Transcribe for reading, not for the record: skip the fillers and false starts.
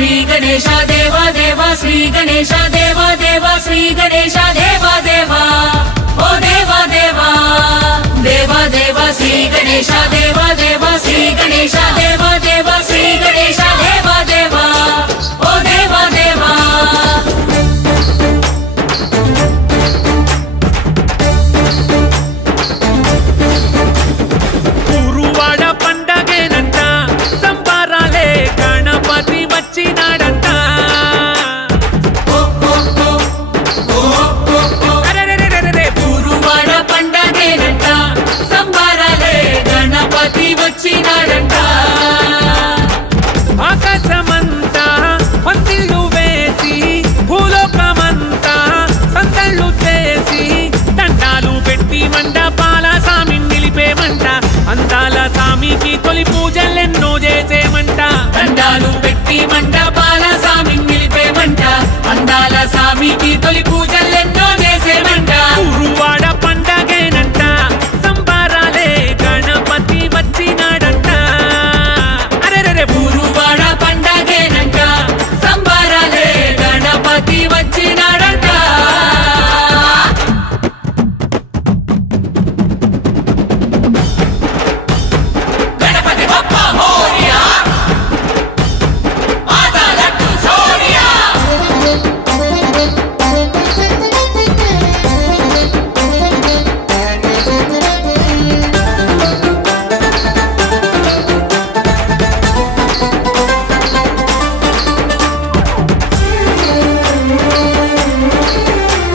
श्री गणेश देवा देवा श्री गणेश देवा देवा श्री गणेश देवा देवा ओ देवा देवा देवा देवा श्री गणेश देवा देवा श्री गणेश देवा देवा श्री गणेश देवा देवा ओ देवा देवा ఊరువాడ పండగేనంట సంబరాలే గణపతి వచ్చినాడంట ఊరువాడ పండగేనంట సంబరాలే గణపతి వచ్చినాడంట ఆకాశమంతా పందిళ్ళు వేసి భూలోకమంతా సందళ్ళు చేసి దండాలు పెట్టి మండపాల సామిని నిలిపేమంట అందాల సామికి తొలి పూజలెన్నో చేసేమంట దండాలు పెట్టి మండపాల సామిని నిలిపేమంట అందాల సామికి తొలి పూజలెన్నో